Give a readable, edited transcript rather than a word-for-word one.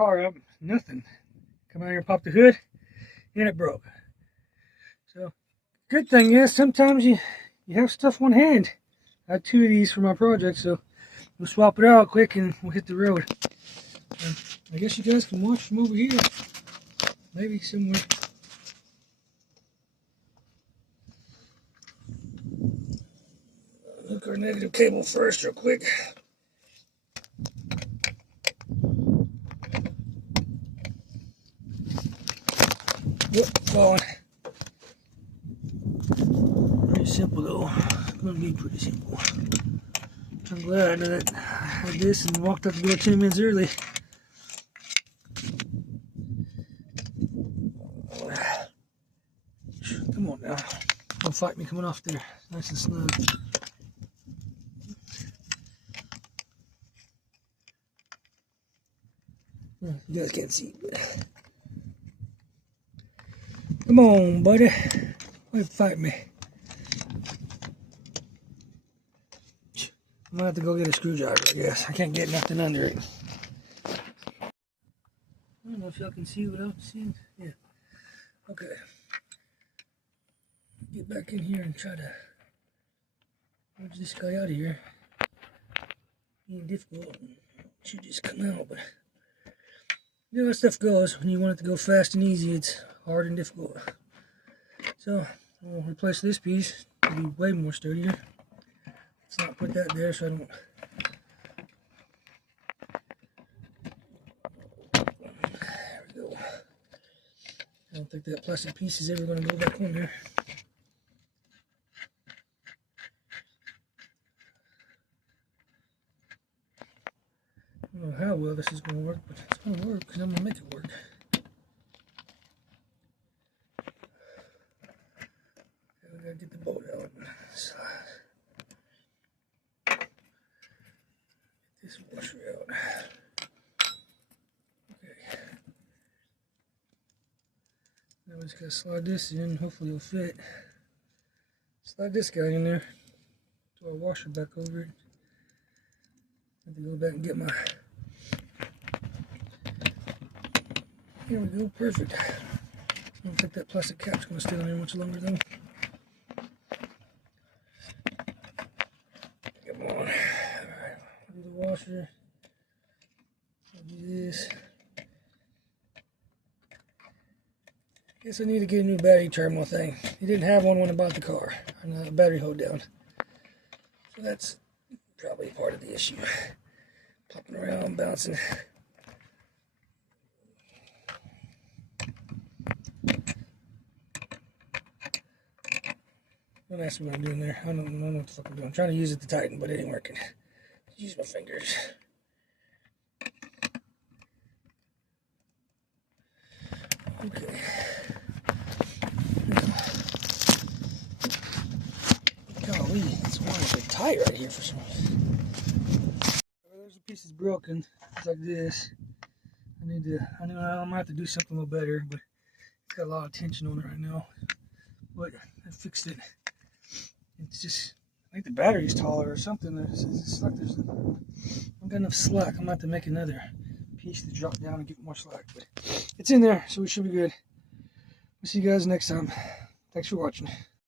car up, nothing. Come out here and pop the hood, and it broke. So, good thing is sometimes you have stuff on hand. I had 2 of these for my project, so we'll swap it out quick and we'll hit the road. And I guess you guys can watch from over here, maybe somewhere. Hook our negative cable first real quick. Whoop, falling. Pretty simple though. It's gonna be pretty simple. I'm glad I know that I had this and walked out the door 10 minutes early. Come on now. Don't fight me coming off there. Nice and snug. You guys can't see. Come on, buddy. Why fight me? I'm gonna have to go get a screwdriver, I guess. I can't get nothing under it. I don't know if y'all can see what I'm seeing. Yeah. Okay. Get back in here and try to merge this guy out of here. Being difficult. It should just come out, but you know how stuff goes. When you want it to go fast and easy, it's hard and difficult. So I'll replace this piece to be way more sturdier. Let's not put that there so I don't. There we go. I don't think that plastic piece is ever going to go back on there. I don't know how well this is going to work, but it's going to work because I'm going to make it work. Okay, we got to get the bolt out. Slide. Get this washer out. Okay. Now we just got to slide this in. Hopefully it'll fit. Slide this guy in there. Throw our washer back over it. I have to go back and get my. Here we go, perfect. I don't think that plastic cap's going to stay on there much longer though. Come on. Alright, do the washer. I'll do this. Guess I need to get a new battery terminal thing. He didn't have one when I bought the car. And a battery hold down. So that's probably part of the issue. Popping around, bouncing. Don't ask me what I'm doing there. I don't know what the fuck I'm doing. I'm trying to use it to tighten, but it ain't working. Use my fingers. Okay. Golly, it's one of the tight right here for some reason. There's a piece that's broken. It's like this. I know I'm gonna have to do something a little better, but it's got a lot of tension on it right now. But I fixed it. It's just, I think the battery's taller or something. It's like there's not got enough slack. I'm gonna have to make another piece to drop down and get more slack. But it's in there, so we should be good. We'll see you guys next time. Thanks for watching.